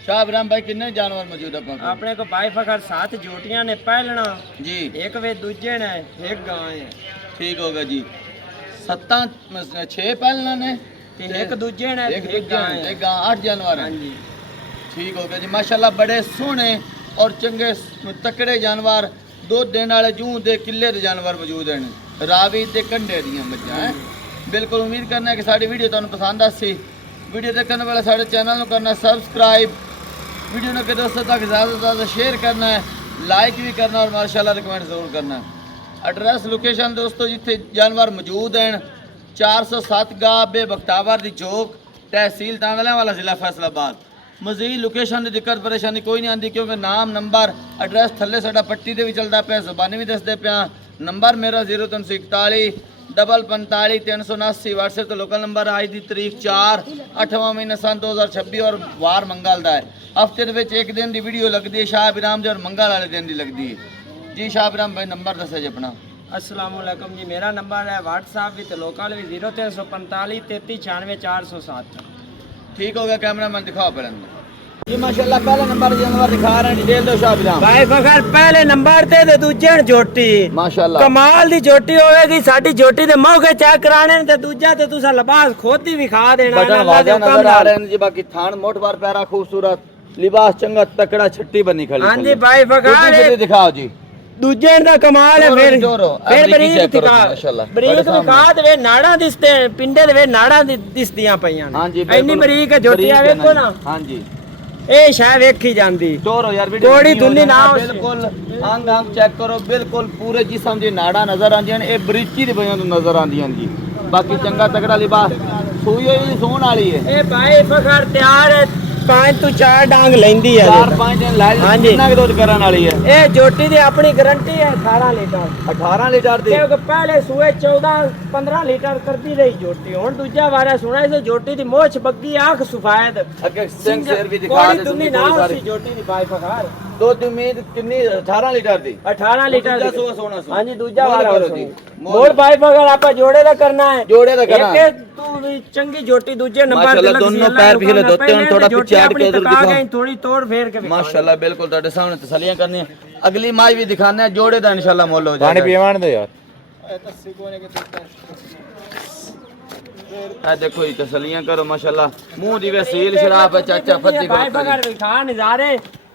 शाह इब्राहिम भाई कितने जानवर मौजूद है अपने को भाई फखर 7 जोटियां ने पहलना जी, एक वे दूजे ने एक गाय है। ठीक होगा जी। 6 पहलना ने एक दूजे ने एक गाय है, 8 जानवर हाँ हैं। जी ठीक हो गया जी माशाल्लाह, बड़े सोहने और चंगे तकड़े जानवर, दुध देने वाले जूं दे किले दे जानवर मौजूद हैं, रावी ते कंडे दियां मੱਝਾਂ हैं। बिल्कुल उम्मीद करना है कि साडी वीडियो तुहानू पसंद आसी। वीडियो देखने वाले साडे चैनल नू करना सब्सक्राइब, वीडियो नू के दोस्तों तक ज़्यादा से ज़्यादा शेयर करना है, लाइक भी करना और माशाल्लाह रिकमेंड ज़रूर करना है। एड्रैस लोकेशन दोस्तों जिथे जानवर मौजूद हैं 407 गाह बे बख्तावर दी चौक, तहसील तांदला वाला ज़िला फैसलाबाद। मजीद लोकेशन की दिक्कत परेशानी कोई नहीं आती क्योंकि नाम नंबर एड्रैस थले साडा पट्टी दे भी चलता पे, ज़बानी भी दसदे पिया। नंबर मेरा 0341 45 379, व्हाट्सएप तो लोकल नंबर आज की तारीख 4/8वां महीना सन 2026 और वार मंगल का है। हफ्ते के विच एक दिन की वीडियो लगती है शाह इब्राहिम जी और मंगल वाले दिन की लगती है जी। शाह इब्राहिम भाई नंबर दसो जी अपना। अस्सलाम वालेकुम जी, मेरा नंबर है व्हाट्सएप भी तो लोकल भी 0345 33 96 407। ठीक हो गया, कैमरा मैन दिखाओ पहले जी। माशाल्लाह पहले नंबर जानवर दिखा रहे हैं, डिटेल दो शाह इब्राहिम भाई फखर पहले नंबर ते दूजे जोटी माशाल्लाह कमाल दी जोटी होवेगी। साडी जोटी दे मौके चेक कराने ते दूजा ते तुसा लिबास खुद ही विखा देना। बटन वाजा नजर आ रहे हैं जी, बाकी थान मोट बार प्यारा खूबसूरत, लिबास चंगा तकड़ा, छट्टी बनी खड़ी। हां जी भाई फखर दिखाओ जी, दूजे दा कमाल है। फिर बरीक दिखा, माशाल्लाह बरीक दिखा दे वे नाड़ा दिसते पिंडे दे वे नाड़ा दिसदियां पईयां। हां जी इतनी बरीक है जोटी आ वेखो ना। हां जी ए शाय वेखी जांदी चोरो यार वीडियो कोड़ी दुनी ना बिल्कुल अंग अंग चेक करो, बिल्कुल पूरे जिस्म दी नाड़ा नजर आंदियां ने, ए बरीकी दी वजह तो नजर आंदियां जी। बाकी चंगा तगड़ा लिबास, सूई होई सोहण वाली है। ए भाई फखर तैयार है, 5 तो 4 डांग लेंदी है। 4-5 दिन लाई कितना के दूध करन वाली है। ए जोटी दी अपनी गारंटी है 18 लीटर। 18 लीटर दी क्योंकि पहले सुए 14-15 लीटर करती रही जोटी, हुन दूजा वारा सुना इस जोटी दी मोछ बग्गी, आंख सफेद, अगे सिंग शेर भी दिखा दे दुनी ना उसी जोटी दी भाई फखर। दूध की उम्मीद कितनी 18 लीटर दी? 18 लीटर दूजा सुआ सोना हां जी दूजा वाला जी। मोर भाई फखर आपा जोड़े दा करना है, जोड़े दा करना एक तू भी चंगी जोटी दूजे नंबर ते माशाल्लाह दोनों पैर पिछले धोते हैं, थोड़ा पीछे हट के इधर दिखाओ। थोड़ी तोड़ फेर के माशाल्लाह बिल्कुल ਤੁਹਾਡੇ सामने तसल्लियां करनी है। अगली माई भी दिखाने हैं, जोड़े दा इंशाल्लाह मोल हो जाएगा। पानी पीवान दे यार। आ देखो ये तसल्लियां करो माशाल्लाह। मुंह दी वे सील शराब है चाचा फद्दी भाई फखर दिखा नजारे,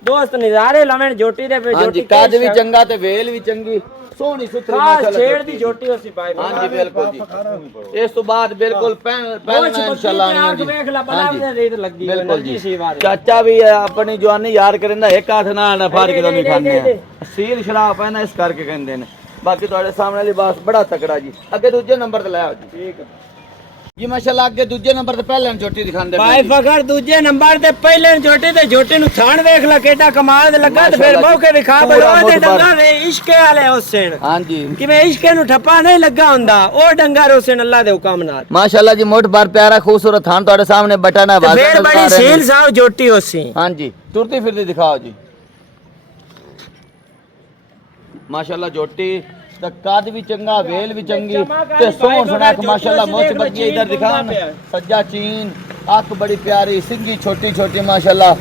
दोस्त नजारे लवेन जोटी दे हां जी, काद भी चंगा ते वेल भी चंगी, सोहनी सुथरी माशाल्लाह छेड़ दी जोटी होसी भाई। हां जी बिल्कुल जी। इस तो बाद बिल्कुल पहनना इंशाल्लाह नहीं जी। देख ला बला दे रेत लगी है बिल्कुल जी। सी बात चाचा भी अपनी जवानी याद करेंदा, एक हाथ ना फाड़ के नहीं खाने हैं, सील शराब है ना इस करके कहंदे ने। बाकी ਤੁਹਾਡੇ सामने लिबास बड़ा तकड़ा जी। अगे दूजे नंबर ते लाओ जी। ठीक है जी माशाल्लाह। अगे दूजे नंबर ते पहले जोटी दिखांदे भाई फखर दूजे नंबर ते पहले जोटी ते जोटी नु थान देख ला केटा कमाल दे लगा ते फिर मौके विखा बड़ो ते डंगा वे इश्के वाले हुसैन। हां जी किवें इश्के नु ठप्पा नहीं लगा हुंदा, ओ डंगा हुसैन अल्लाह दे हुक्म नाल माशाल्लाह जी। मोट बार प्यारा खूबसूरत थान ਤੁਹਾਡੇ सामने बटन है, बात फिर बड़ी सील साव जोटी होसी। हां जी तुरती फिरती दिखाओ जी माशाल्लाह। जोटी तो कद भी चंगा, वेल भी चंगी ते सोहन सुनाक माशाल्लाह। मुछ बग्गी इधर दिखा, सज्जा चीन, अख बड़ी प्यारी, सिंगी छोटी छोटी माशाल्लाह।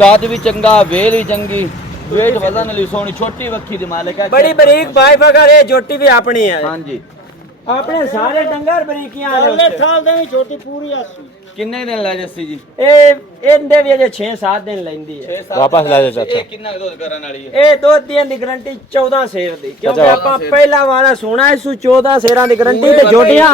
कद भी चंगा, वेल भी चंगी, वेट वजन वाली सोहनी, छोटी वक्खी दी मालिक है, बड़ी बरीक भाई फखर ये जोटी भी अपनी है। हां जी अपने सारे डंगर बरीकियां वाले साल दे छोटी पूरी आसी। किन्ने दिन लै जस्सी जी? ए इंदे भी अजे 6-7 दिन लेंदी है, वापस ला दे चाचा। ये कितना दूध करन वाली है? ए दो दिन दी गारंटी 14 शेर दी, क्योंकि आपा पहला वाला सुना इसु 14 शेरां दी गारंटी ते जोटियां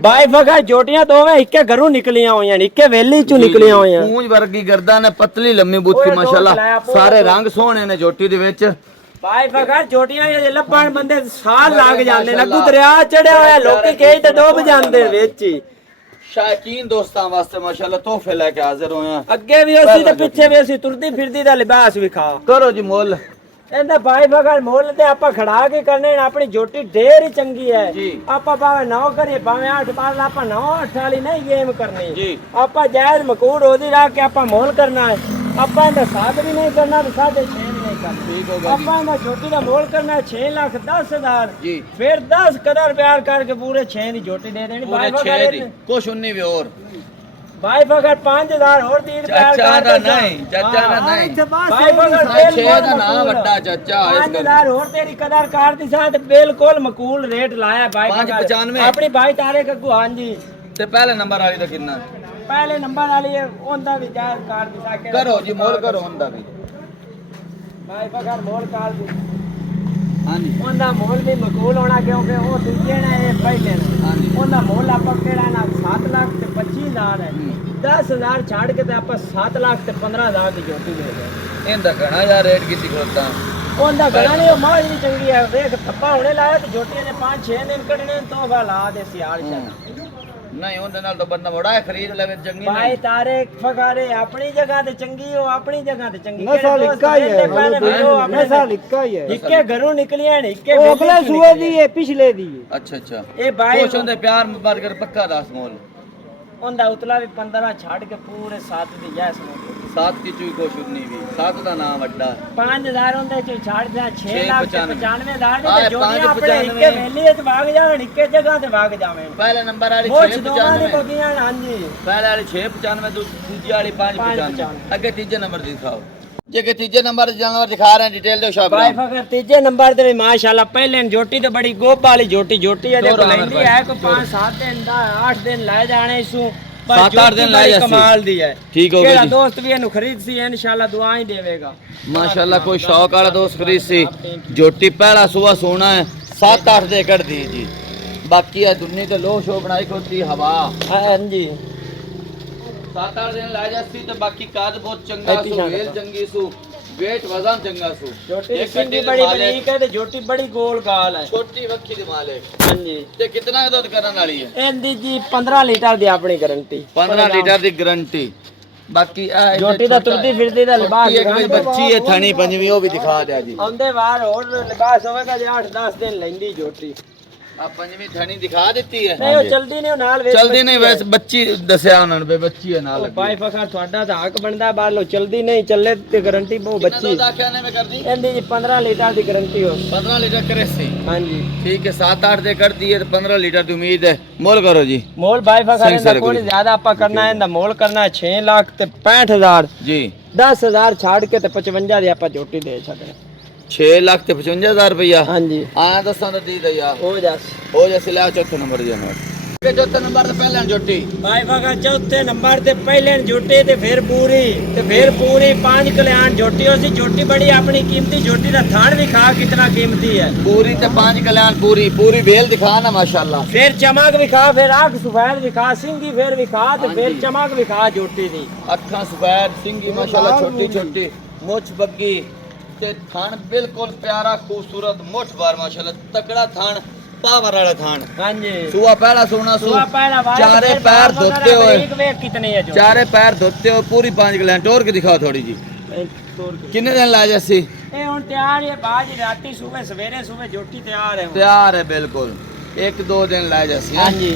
भाई फखर जोटियां दोवें इक्के घरों निकलियां होईयां, इक्के वेली चों निकलियां होईयां। पूंछ वर्गी गर्दन है, पतली लम्मी बूथी माशाल्लाह, सारे रंग सोहने ने जोटी दे विच। भाई फखर जोटियां ये लब्बण बंदे साल लाग जांदे, लगू दरिया चढ़िया होया, लोकी कई ते डूब जांदे विच ही। शाकीन दोस्तां वास्ते माशाल्लाह तोहफे लेके हाजिर होए हैं। अगे भी उसी ते पीछे भी उसी तुरदी फिरदी दा लिबास विखा करो जी मोल। ਇਹਦਾ ਭਾਈ ਫਗਰ ਮੁੱਲ ਤੇ ਆਪਾਂ ਖੜਾ ਕੇ ਕਰਨੇ ਆਪਣੀ ਜੋਟੀ ਢੇਰ ਹੀ ਚੰਗੀ ਹੈ ਜੀ। ਆਪਾਂ ਭਾਵੇਂ 9 ਕਰੀਏ ਭਾਵੇਂ 8 ਬਾਅਦ ਆਪਾਂ 9-8 ਵਾਲੀ ਨਹੀਂ ਗੇਮ ਕਰਨੀ ਜੀ। ਆਪਾਂ ਜਾਇਜ਼ ਮਕੂੜ ਉਹਦੀ ਰੱਖ ਕੇ ਆਪਾਂ ਮੁੱਲ ਕਰਨਾ ਹੈ। ਆਪਾਂ ਇਹਦਾ 7 ਵੀ ਨਹੀਂ ਕਰਨਾ ਤੇ 6.5 ਵੀ ਨਹੀਂ ਕਰਨਾ। ਠੀਕ ਹੋਗਾ ਜੀ। ਆਪਾਂ ਇਹਦਾ ਜੋਟੀ ਦਾ ਮੁੱਲ ਕਰਨਾ 6,10,000 ਜੀ। ਫਿਰ 10 ਕਦਰ ਪਿਆਰ ਕਰਕੇ ਪੂਰੇ 6 ਦੀ ਜੋਟੀ ਦੇ ਦੇਣੀ पूरे भाई 6 फगड़ दी कुछ 19 भी और भाई फकर 5000 और दी ਚਾਚਾ ਦਾ ਨਹੀਂ ਚਾਚਾ ਦਾ ਨਹੀਂ भाई फकर ਸਾਈ ਛੇ ਦਾ ਨਾ ਵੱਡਾ ਚਾਚਾ ਇਸ 5000 और तेरी कदर कार दी साथ बिल्कुल मकूल रेट लाया भाई फकर 595 अपनी भाई तारे कग्गू हां जी ਤੇ ਪਹਿਲੇ ਨੰਬਰ ਵਾਲੀ ਦਾ ਕਿੰਨਾ पहले नंबर वाली है ओंदा भी जायज कार दी साके ਕਰੋ ਜੀ ਮੋਲ ਕਰੋ ਹੁੰਦਾ ਵੀ भाई फकर मोल कार दी ਹਾਂਜੀ ओंदा मोल भी मकूल होना क्योंकि वो दूजे ने ये पहले ने ਹਾਂਜੀ ओंदा मोल आपा केड़ा ना 7 लाख ते 25000 है 10000 छाड़ के ते आपा 7 लाख ते 15000 की जोटी दे गए ਇਹਦਾ ਘਣਾ ਯਾਰ ਰੇਟ ਕੀਤੀ ਖੋਤਾ ओंदा गला नहीं मौज भी चंगी है देख थप्पा होने लाया तो जोटी ने 5-6 दिन कटने तो ला दे सियाल शा ਨਹੀਂ ਉਹਦੇ ਨਾਲ ਤਾਂ ਬੰਦਾ ਬੜਾ ਹੈ ਖਰੀਦ ਲਵੇ ਚੰਗੀ भाई ਨਹੀਂ तारे फगारे अपनी जगह ते चंगी हो अपनी जगह ते चंगी नशा लिखा ही है नशा लिखा ही है इक्के घरों निकलिया ने इक्के वो अगले सुए दी है पिछले दी है ਅੱਛਾ ਅੱਛਾ ए भाई ਕੁਛ ਹੁੰਦੇ ਪਿਆਰ ਬਰਗਰ ਪੱਕਾ ਦੱਸ ਮੋਲ ओंदा उतला भी 15 छाड़ के पूरे 7 दी जाए समझ ਸਾਤ ਕੀ ਚੂਈ ਕੁਛ ਨਹੀਂ ਵੀ ਸਾਤ ਦਾ ਨਾਮ ਵੱਡਾ 5000 होंदे च छाड़ दे 6 लाख 95000 हाँ, ते जोड़ियां अपने 595 इक्के वेली च भाग जावन इक्के जगह ते भाग जावन ਪਹਿਲੇ ਨੰਬਰ ਵਾਲੀ मोच दोवां दी 695 बगियां हां जी ਪਹਿਲੇ ਵਾਲੀ 695 ਦੂਜੀ ਵਾਲੀ 595 595 ਅੱਗੇ ਤੀਜੇ ਨੰਬਰ ਦੀ ਦਿਖਾਓ ਜੇ ਕਿ ਤੀਜੇ ਨੰਬਰ ਦੇ ਜਾਨਵਰ ਦਿਖਾ ਰਹੇ ਡਿਟੇਲ ਦਿਓ ਸ਼ਾਬਾਸ਼ भाई फकर तीजे नंबर ते भी माशाल्लाह पहले जोटी तो बड़ी गोप वाली जोटी है देखो लेंदी है को 5-7 दिन दा 8 दिन लाए जाने इसू 7-8 दिन लाए जासी कमाल दी है ठीक हो गया केड़ा जी दोस्त भी इनु खरीद सी इंशाल्लाह दुआ ही देवेगा माशाल्लाह कोई शौक वाला दोस्त खरीद सी जोटी पहला सुबह सोना है 7-8 दे कर दी जी बाकी है दुनिया तो लो शो बनाई होती हवा हां जी 7-8 दिन ला जाती तो बाकी काद बहुत चंगा सु वेल चंगी सु वेट वजन चंगा सु जोटी एक सिंगी गड्डी बड़ी मालिक, बरीक है ते जोटी बड़ी गोल गाल है छोटी वक्की दे मालिक हां जी ते कितना दुध करन वाली है एंदी जी 15 लीटर दी अपनी गारंटी 15 लीटर दी गारंटी बाकी जोटी दा तुरदी फिरदी दा लिबास एक कोई बच्ची है थनी पंजवी वो भी दिखा दे जी आंदे बाहर और लिबास होवेगा जे 8-10 दिन लेंदी जोटी आप पंजवी थनी दिखा देती है नहीं वो चलदी नहीं नाल वेच चलदी नहीं वैसे बच्ची दसया उन्होंने बे बच्ची है नाल भाई फखर ਤੁਹਾਡਾ ਤਾਂ ਹੱਕ ਬਣਦਾ ਬਾਹਰ ਲੋ ਚਲਦੀ ਨਹੀਂ ਚੱਲੇ ਤੇ ਗਾਰੰਟੀ ਬਹੁਤ ਬੱਚੀ दूध आख्याने में कर दी ਇਹਦੀ ਜੀ 15 ਲੀਟਰ ਦੀ ਗਾਰੰਟੀ ਹੋ 15 लीटर करे सी ਹਾਂਜੀ ठीक है 7-8 दे कर दिए तो 15 लीटर की उम्मीद है मोल करो जी ਮੋਲ ਭਾਈ ਫਖਰ ਸਹੀ ਇਹਦਾ ਸਰ ਕੋਈ ਕੋਈ। ਜ਼ਿਆਦਾ ਆਪਾਂ ਕਰਨਾ ਹੈ ਇਹਦਾ ਮੋਲ ਕਰਨਾ ਹੈ 6 ਲੱਖ ਤੇ 65000 जी 10000 ਛੱਡ ਕੇ ਤੇ 55 ਦੀ ਆਪਾਂ ਝੋਟੀ ਦੇ ਛੱਡਣਾ 6 लाख ते 55,000 रुपया ਹਾਂਜੀ आया दसा तो दी दे यार ਹੋ ਜਾਸ हो जैसे ले चौथे नंबर जी हमारे चौथे नंबर तो पहले जोटी ਭਾਈ ਫਖਰ ਚੌਥੇ ਨੰਬਰ ਤੇ ਪਹਿਲੇ ਝੋਟੀ ਤੇ ਫਿਰ ਪੂਰੀ 5 ਕਲਿਆਣ ਝੋਟੀ ਹੋ ਸੀ ਝੋਟੀ ਬੜੀ ਆਪਣੀ ਕੀਮਤੀ ਝੋਟੀ ਦਾ ਥਾਣ ਵੀ ਖਾ ਕਿੰਨਾ ਕੀਮਤੀ ਹੈ पूरी ते 5 कल्याण पूरी बेल दिखा ना माशाल्लाह ਫਿਰ ਚਮਕ ਵਿਖਾ ਫਿਰ ਅੱਖ ਸੁਫੈਦ ਵਿਖਾ ਸਿੰਗੀ ਫਿਰ ਵਿਖਾ ਤੇ ਫਿਰ ਚਮਕ ਵਿਖਾ ਝੋਟੀ ਦੀ अखा सफेद सिंगी माशाल्लाह छोटी छोटी मुछ बग्गी ते थान बिल्कुल प्यारा खूबसूरत मुठ बार माशाल्लाह तकड़ा थान पावर वाला थान ਹਾਂਜੀ सुआ पहला सोना सु सुआ पहला वाला चारे फिर पैर बार धोते वगैरह हुए एक वे कितने है जो चारे पैर धोते हुए पूरी 5 कल्याण टोर के दिखाओ थोड़ी जी कितने दिन ला जैसी ए हुन तैयार है बाज राती सुबह सवेरे सुबह जोटी तैयार है हुन। तैयार है बिल्कुल 1-2 दिन ला जैसी हां जी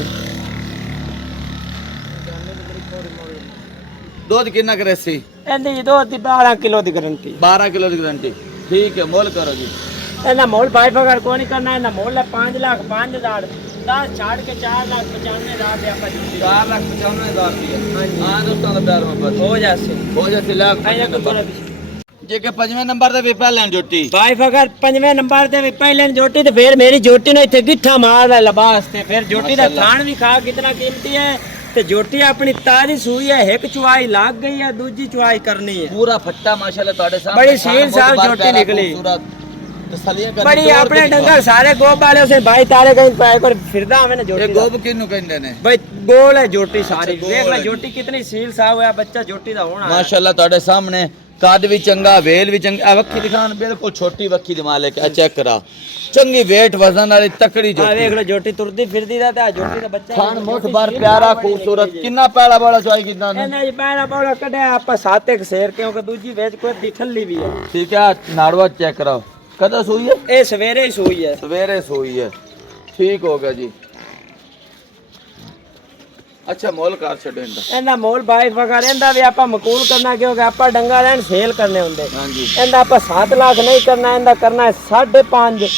दूध कितना करे सी ਇਹਦੀ ਦੋ ਦੀ 12 ਕਿਲੋ ਦੀ ਗਾਰੰਟੀ 12 किलो की गारंटी ठीक है मोल करो जी ਇਹਦਾ ਮੋਲ ਭਾਈ ਫਗਰ ਕੋਈ ਨਹੀਂ ਕਰਨਾ ਇਹਦਾ ਮੋਲ ਹੈ 5 ਲੱਖ 5000 10 ਛਾੜ ਕੇ 4 ਲੱਖ 95000 ਦੇ ਆਪਾਂ ਜੁਟੀ 4,95,000 रुपया हाँ दोस्तों का प्यार मोहब्बत ਹੋ ਜਾਸੇ हो जैसे लाख ਆਇਆ नंबर ਕੋਈ जे के 5वें नंबर ते भी पहले जोटी ਭਾਈ ਫਗਰ 5ਵੇਂ ਨੰਬਰ ਤੇ ਵੀ ਪਹਿਲੇ ਜੋਟੀ ਤੇ ਫਿਰ ਮੇਰੀ ਜੋਟੀ ਨੂੰ ਇੱਥੇ ਗਿੱਠਾ ਮਾਰਦਾ ਲਿਬਾਸ ਤੇ ਫਿਰ ਜੋਟੀ ਦਾ ਥਾਣ ਵੀ ਖਾ ਕਿੰਨਾ ਕੀਮਤੀ ਹੈ ਤੇ ਜੋਟੀ ਆਪਣੀ ਤਾਜ਼ੀ ਸੂਈ ਹੈ ਇੱਕ ਚੁਆਈ ਲੱਗ ਗਈ ਹੈ ਦੂਜੀ ਚੁਆਈ ਕਰਨੀ ਹੈ पूरा फट्टा माशाल्लाह ਤੁਹਾਡੇ सामने बड़ी सील साहब छोटी निकली। ਬੜੀ ਆਪਣੇ ਡੰਗਰ ਸਾਰੇ ਗੋਬ ਵਾਲੇ ਉਸੇ ਭਾਈ ਤਾਰੇ ਕਹੀਂ ਪਾਏ ਕੋਲ ਫਿਰਦਾ ਆਵੇਂ ਨਾ ਇਹ ਜੋਟੀ ਗੋਬ ਕਿਹਨੂੰ ਕਹਿੰਦੇ ਨੇ ਬਈ ਗੋਲ ਹੈ ਜੋਟੀ ਸਾਰੀ ਗੋਲ ਦੇਖ ਲੈ ਹੈ ਜੋਟੀ ਕਿਤਨੀ ਸੀਲ ਸਾਹ ਹੋਇਆ ਬੱਚਾ ਜੋਟੀ ਦਾ ਹੋਣਾ ਮਾਸ਼ਾਅੱਲਾ ਤੁਹਾਡੇ ਸਾਹਮਣੇ ਕੱਦ ਵੀ ਚੰਗਾ ਵੇਲ ਵੀ ਚੰਗਾ ਆ ਵੱਖੀ ਦਿਖਾਣ ਬਿਲਕੁਲ ਛੋਟੀ ਵੱਖੀ ਦੇ ਮਾਲਕ ਆ ਚੈੱਕ ਕਰਾ ਚੰਗੀ weight ਵਜ਼ਨ ਵਾਲੀ ਤਕੜੀ ਆ ਜੋਟੀ ਵੇਖ ਲੈ ਜੋਟੀ ਤੁਰਦੀ ਫਿਰਦੀ ਦਾ ਤੇ ਆ ਜੋਟੀ ਦਾ ਬੱਚਾ ਖਾਨ ਮੁੱਠ ਬਾਰ ਪਿਆਰਾ ਖੂਬਸੂਰਤ ਕਿੰਨਾ ਪੈਲਾ ਵਾਲਾ ਚੋਈ ਕਿਦਾਂ ਨੇ ਇਹਨਾਂ ਜੀ ਪੈਣਾ ਬੋਲਾ ਕੱਢਿਆ ਆਪਾਂ ਸਾਤ ਇੱਕ ਸ਼ੇਰ ਕਿਉਂਕਿ ਦੂਜੀ ਵੇਚ ਕੋਈ ਦਿਖਲੀ ਵੀ ਹੈ ਠੀਕ ਹੈ ਨਾੜਵਾ ਚੈੱਕ ਕਰਾਓ ਕਦੋਂ ਸੂਈ ਹੈ ਇਹ ਸਵੇਰੇ ਹੀ ਸੋਈ ਹੈ ਸਵੇਰੇ ਸੂਈ ਹੈ ਠੀਕ ਹੋ ਗਿਆ ਜੀ ਅੱਛਾ ਮੋਲ ਕਰ ਛੱਡੋ ਇਹਦਾ। ਇਹਦਾ ਮੋਲ ਬਾਈ ਫਕਰ ਇਹਦਾ ਵੀ ਆਪਾਂ ਮਕੂਲ ਕਰਨਾ ਕਿਉਂਕਿ ਆਪਾਂ ਡੰਗਾ ਲੈਣ ਸੇਲ ਕਰਨੇ ਹੁੰਦੇ। ਹਾਂਜੀ ਇਹਦਾ ਆਪਾਂ 7 ਲੱਖ ਨਹੀਂ ਕਰਨਾ, ਇਹਦਾ ਕਰਨਾ ਹੈ 5.5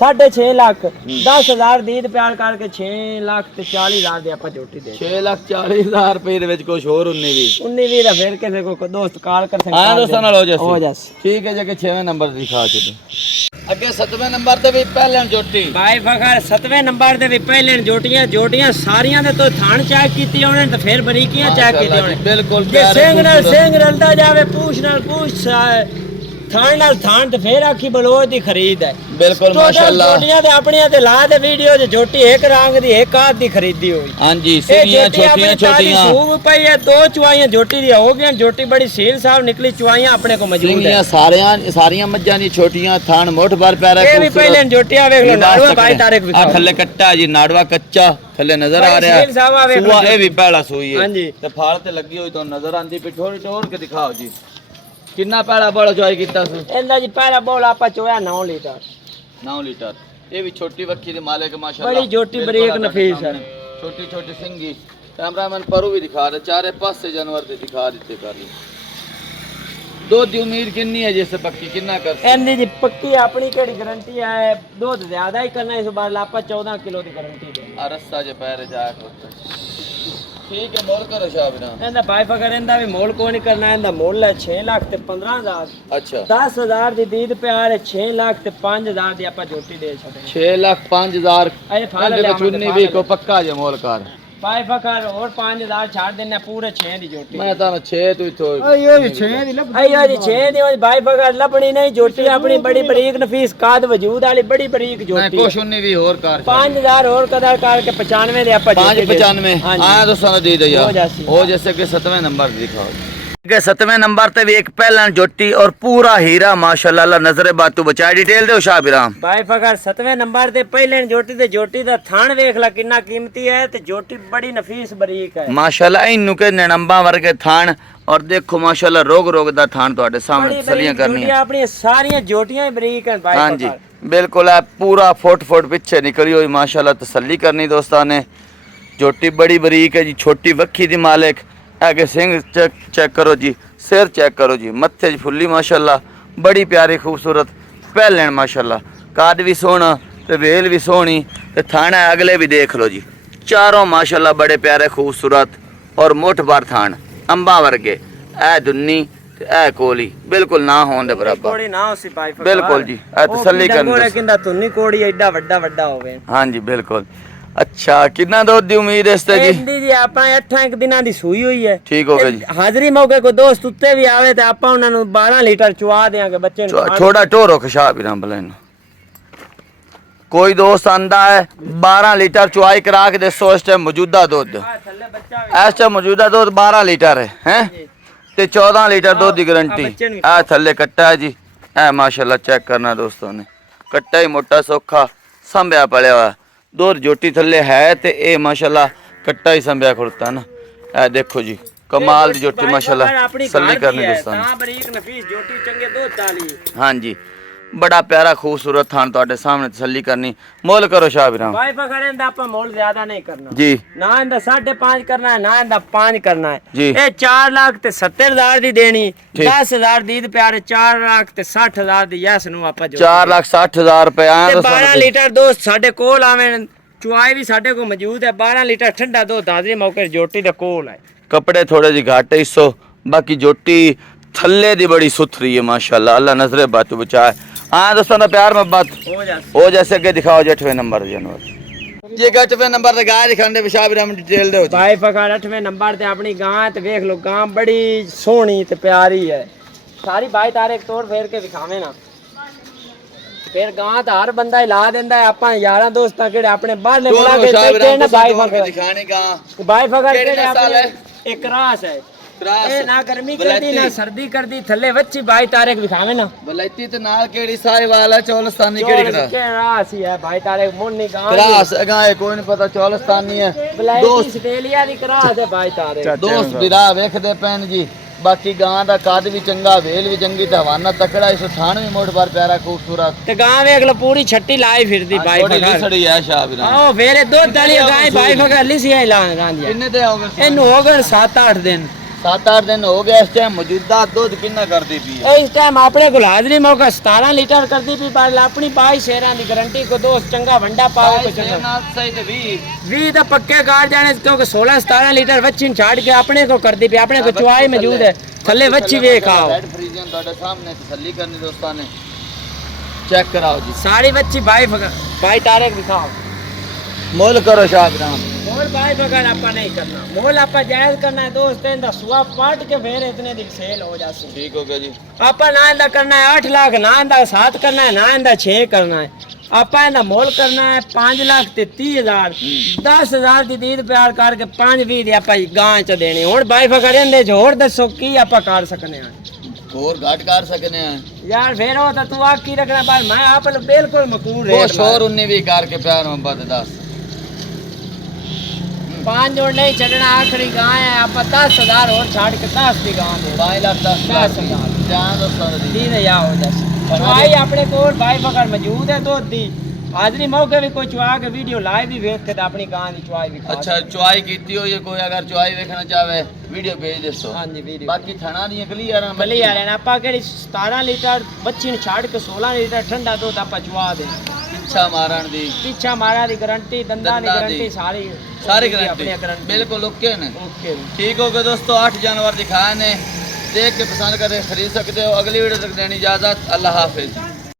6.5 ਲੱਖ 10,000 ਦੀਦ ਪਿਆਰ ਕਰਕੇ 6 ਲੱਖ ਤੇ 40,000 ਦੀ ਆਪਾਂ ਝੋਟੀ ਦੇ 6,40,000 ਰੁਪਏ ਦੇ ਵਿੱਚ ਕੁਝ ਹੋਰ 19 ਦਾ ਫਿਰ ਕਿਸੇ ਕੋ ਦੋਸਤ ਕਾਲ ਕਰ ਸਕਦਾ ਹਾਂ ਦੋਸਤਾਂ ਨਾਲ ਹੋ ਜਾਸ। ਠੀਕ ਹੈ ਜੀ, 6ਵੇਂ ਨੰਬਰ ਦਿਖਾ ਚਲੋ। ਅੱਗੇ 7ਵੇਂ ਨੰਬਰ ਤੇ ਵੀ ਪਹਿਲਾਂ ਝੋਟੀ ਬਾਈ ਫਕਰ 7ਵੇਂ ਨੰਬਰ ਦੇ ਵੀ ਪਹਿਲੇ ਜੋਟੀਆਂ ਸਾਰੀਆਂ ਦੇ ਤੋਂ ਥਾਣ ਚੈੱਕ ਕੀਤੀ ਉਹਨੇ ਤੇ ਫਿਰ ਬਰੀਕੀਆਂ ਚੈੱਕ ਕੀਤੀ ਉਹਨੇ। ਬਿਲਕੁਲ ਜੇ ਸਿੰਘ ਨਾਲ ਸਿੰਘ ਰਲਦਾ ਜਾਵੇ ਪੂਛ ਨਾਲ ਪੂਛ ਥਾਣ ਨਾਲ ਥਾਣ ਤੇ ਫਿਰ ਆਖੀ ਬਲੋਚ ਦੀ ਖਰੀਦ ਹੈ। ਬਿਲਕੁਲ ਮਾਸ਼ਾਅੱਲਾ। ਜੋਟੀਆਂ ਤੇ ਆਪਣੀਆਂ ਤੇ ਲਾ ਦੇ ਵੀਡੀਓ ਚ ਜੋਟੀ ਇੱਕ ਰੰਗ ਦੀ ਇੱਕ ਆਦ ਦੀ ਖਰੀਦੀ ਹੋਈ। ਹਾਂਜੀ ਸਿੰਘੀਆਂ ਛੋਟੀਆਂ ਸੂਬ ਪਈ ਹੈ, 2 ਚੁਆਈਆਂ ਜੋਟੀ ਦੀ ਹੋ ਗਈਆਂ। ਜੋਟੀ ਬੜੀ ਸੀਲ ਸਾਹਿਬ ਨਿਕਲੀ, ਚੁਆਈਆਂ ਆਪਣੇ ਕੋ ਮੌਜੂਦ ਹੈ। ਸਾਰੀਆਂ ਮੱਝਾਂ ਦੀ ਛੋਟੀਆਂ ਥਾਣ ਮੋਠ ਭਰ ਪਿਆਰਾ ਇਹ ਵੀ ਪਹਿਲੇ ਜੋਟੀਆਂ ਵੇਖ ਲੋ। ਨਾੜਵਾ 22 ਤਾਰੀਖ ਆ ਥੱਲੇ ਕੱਟਾ ਜੀ, ਨਾੜਵਾ ਕੱਚਾ ਥੱਲੇ ਨਜ਼ਰ ਆ ਰਿਹਾ ਸੀਲ ਸਾਹਿਬ ਆਵੇ ਸੂਆ ਇਹ ਵੀ ਪਹਿਲਾ ਸੂਈ ਹੈ ਹਾਂਜੀ। ਤੇ ਫਾਲ ਤੇ ਲੱਗੀ ਹੋਈ ਤੁਹਾਨੂੰ ਨਜ਼ਰ ਆਂਦੀ ਪਈ। ਥੋੜੀ ਟੋਰ ਕੇ ਦਿਖਾਓ ਜੀ ਕਿੰਨਾ ਪਹਿਲਾ ਬੋਲ ਚੋਈ ਕੀਤਾ ਸੀ। ਇਹਦਾ ਜੀ ਪਹਿਲਾ ਬੋਲ ਆਪਾਂ ਚੋਇਆ 9 ਲੀਟਰ 9 ਲੀਟਰ। ਇਹ ਵੀ ਛੋਟੀ ਵੱਖੀ ਦੇ ਮਾਲਕ ਮਾਸ਼ਾਅੱਲਾ, ਬੜੀ ਜੋਟੀ ਬਰੀਕ ਨਫੀਸ ਹੈ। ਛੋਟੀ ਛੋਟੀ ਸਿੰਗੀ। कैमरामैन परू भी दिखा रहे, चारे पास से जानवर से दिखा देते कर ली। दूध की उम्मीद कितनी है जैसे पक्की कितना कर एंदी जी पक्की अपनी केड़ी गारंटी है, दूध ज्यादा ही करना इस बार लापा 14 किलो की गारंटी दे। रस्सा जो पैर जाए ठीक है मोल करो शाबना। एंदा भाई फकर एंदा भी मोल को नहीं करना, एंदा मोल है 6 लाख ते 15,000। अच्छा 10,000 दी दीद प्यार है, 6 लाख ते 5,000 दी आपा जोटी दे छड़े। 6 लाख 5,000 अरे फाल ले चुन्नी भी को पक्का जे मोल कर भाई फकर और 5,000 छाड़ देने पूरे 6 दी जोटी। मैं ता 6 तू तो ये 6 दी लब अयो जी 6 दी भाई फकर लपनी नहीं जोटी अपनी बड़ी बरीक नफीस काद वजूद वाली बड़ी बरीक जोटी। मैं कुछ उन्नी भी और कर 5,000 और कदर करके 95 दे आपा 595 आया तो सन दे दे यार हो जैसे कि 7वें नंबर दिखाओ के 7वें नंबर ते भी एक पहलन जोटी और पूरा हीरा माशाल्लाह अल्लाह नजरे बातू बचाए। डिटेल दे शाबिराम भाई फकर 7वें नंबर ते पहले जोटी दा थान देख ला कितना कीमती है ते जोटी बड़ी नफीस बरीक है माशाल्लाह। इन्नू के नड़ंबा वर्गे थान और देखो माशाल्लाह रोग रोग दा थान ਤੁਹਾਡੇ सामने तसलियां करनी है। अपनी सारी जोटियां ही बरीक हैं भाई। हां जी बिल्कुल है, पूरा फुट फुट पीछे निकली हुई माशाल्लाह तसल्ली करनी दोस्तों ने। जोटी बड़ी बरीक है जी, छोटी वक्खी दी मालिक। आगे सिंह चेक करो जी, सिर चेक करो जी, मत्थे फुल्ली माशाल्लाह बड़ी प्यारी खूबसूरत पहलण माशाल्लाह। काद भी सोहना ते वेल भी सोहनी ते थाना अगले भी देख लो जी, चारों माशाल्लाह बड़े प्यारे खूबसूरत और मोठ बार थान अंबा वर्गे। ए दुन्नी ते ए कोली बिल्कुल ना होने दे बराबर कोड़ी ना होसी भाई फकर बिल्कुल जी। ए तसल्ली करनी किंदा तुन्नी कोड़ी एडा वड्डा होवे। हां जी बिल्कुल। अच्छा कितना दूध दी उम्मीद है इसते जी? इंदी जी आपा 8 दिना दी सूई हुई है। ठीक हो गया जी। हाजिरी मौके को दोस्त उत्ते भी आवे ते आपा उन्हां नु 12 लीटर चुआ देंगे बच्चे नु। थोड़ा टोरो खशा भी ना भले कोई दोस्त आंदा है 12 लीटर चुआई करा के दसो इस टाइम मौजूदा दूध इस टाइम मौजूदा दूध 12 लीटर है हैं ते 14 लीटर दूध की गारंटी। ए थल्ले कट्टा है जी, ए माशाल्लाह चेक करना दोस्तों ने, कट्टा ही मोटा सौखा संभ्या पड़िया हुआ। दूध जोटी थल्ले है ते ए माशाल्लाह कट्टा ही संभ्या खुड़ता ना। ए देखो जी कमाल दी जोटी माशाल्लाह तसल्ली करनी दोस्तों ने। बरीक नफीस जोटी चंगे दूध डाली। हां जी बड़ा प्यारा खूबसूरत थान ਤੁਹਾਡੇ सामने तसल्ली करनी। मोल करो शाबिराम भाई फकर इंदा आपा मोल ज्यादा नहीं करना जी, ना इंदा 5.5 करना है ना इंदा 5 करना है जी। ये 4 लाख ते 70,000 दी देनी, 10,000 दी प्यारे 4 लाख ते 60,000 दी यस नु आपा जो 4,60,000 रुपए आया तो 12 लीटर दोस्त साडे कोल आवे चुआई भी साडे को मौजूद है। 12 लीटर ठंडा दूध हाजिरी मौके जोटी दे कोल है। कपड़े थोड़े जी घाटे हिस्सो बाकी जोटी थल्ले दी बड़ी सुथरी है माशाल्लाह अल्लाह नजरे बातू बचाए। हाँ दोस्तों ना प्यार मोहब्बत हो जैसे के दिखाओ जी 8वें नंबर जानवर जी। 8वें नंबर ते गाय दिखाने पेशाब राम डिटेल दो भाई फकर 8वें नंबर ते अपनी गां ते देख लो, गां बड़ी सोहनी ते प्यारी है सारी। भाई तारे एक तोड़ फेर के दिखावे ना फिर गां तो हर बंदा ही ला देंदा है। आपा यारा दोस्त केड़े अपने बाहरले बुला के देखते ना भाई फकर दिखाने गां भाई फकर केड़े केड़े नस्ल है? अपने एक रास है क्रास ए ना गर्मी करदी ना सर्दी करदी थल्ले वच्ची भाई तारे दिखावे ना। बलैती ते नाल केड़ी साहिवाल है चौलस्तानी केड़ी करा के रास ही है भाई तारे मोनी गां क्रास गाय कोई नहीं पता चौलस्तानी है दोस्त ऑस्ट्रेलिया दी क्रास है भाई तारे। दोस्त बिरा वेखदे पैन जी बाकी गां दा काद भी चंगा, वेल भी चंगी ते हवाना तकड़ा, इस थान भी मोट बार प्यारा खूबसूरत। ते गांव वेख लो पूरी छट्टी लाई फिरदी भाई थोड़ी फकर लिसड़ी है शाह आओ फेरे दो ताली गाय भाई फकर लिसी है ला गांदिया किन्ने दे हो गए? इनु हो गए 7-8 दिन 7-8 दिन हो गया। इस टाइम मौजूदा दूध कितना करती पी है? इस टाइम अपने को हाजरी मौका 17 लीटर करदी पी पर अपनी 22 शेरां दी गारंटी को दोस्त चंगा वंडा पावे को चंगा नाथ सही ते 20 तो पक्के काट जाने क्योंकि 16-17 लीटर वच्ची छाड़ के अपने को करदी पी अपने को चुआई मौजूद है थल्ले वच्ची वेख आओ रेड फ्रीजियन ਤੁਹਾਡੇ ਸਾਹਮਣੇ ਤਸੱਲੀ ਕਰਨੀ ਦੋਸਤਾਂ ਨੇ ਚੈੱਕ ਕਰਾਓ ਜੀ सारी बच्ची भाई फकर भाई तारेक दिखाओ ਮੁੱਲ ਕਰੋ शाह इब्राहिम। मोल भाई बगैर आपा नहीं करना मोल आपा जायज करना है दोस्त इंदा सुआ पाट के फिर इतने दी सेल हो जासी ठीक हो गया जी। आपा ना इंदा करना है 8 लाख ना इंदा 7 करना है ना इंदा 6 करना है आपा इंदा मोल करना है 5 लाख ते 30,000 10,000 दी दीद प्यार करके 5-20 दी आपा गां च देनी हुन भाई बगैर इंदे च होर दसो की आपा कर सकने हैं और घाट कर सकने हैं यार फिर हो तो तू आकी रखना पर मैं आप बिल्कुल मकूल वो रेट शोर उन्नी भी करके प्यार मोहब्बत दस 5 जोड़ नहीं छड़ना आखिरी गां है आपा 10,000 और छाड़ के 10 दी गां दे 5 लाख 10,000 जान दोस्तों दी। दीन या हो जासी चुआई अपने कोल भाई बकर मौजूद है तो दी हाजरी मौके भी कोई चुआ के वीडियो लाइव भी वेख के अपनी गां दी चुआई भी अच्छा चुआई कीती हो ये कोई अगर चुआई देखना चाहे वीडियो भेज दसो। हां जी वीडियो बाकी थाना दी क्लियर है भले यार आपा केड़ी 17 लीटर बच्ची ने छाड़ के 16 लीटर ठंडा दूध आपा चुआ दे इच्छा मारन दी पीछा मारा दी गारंटी दंदा दी गारंटी सारी सारी अपनी गारंटी बिल्कुल ओके ने। ओके ठीक हो गया दोस्तों 8 जानवर दिखाए ने देख के पसंद करे खरीद सकते हो। अगली वीडियो तक देनी इजाजत। अल्लाह हाफिज।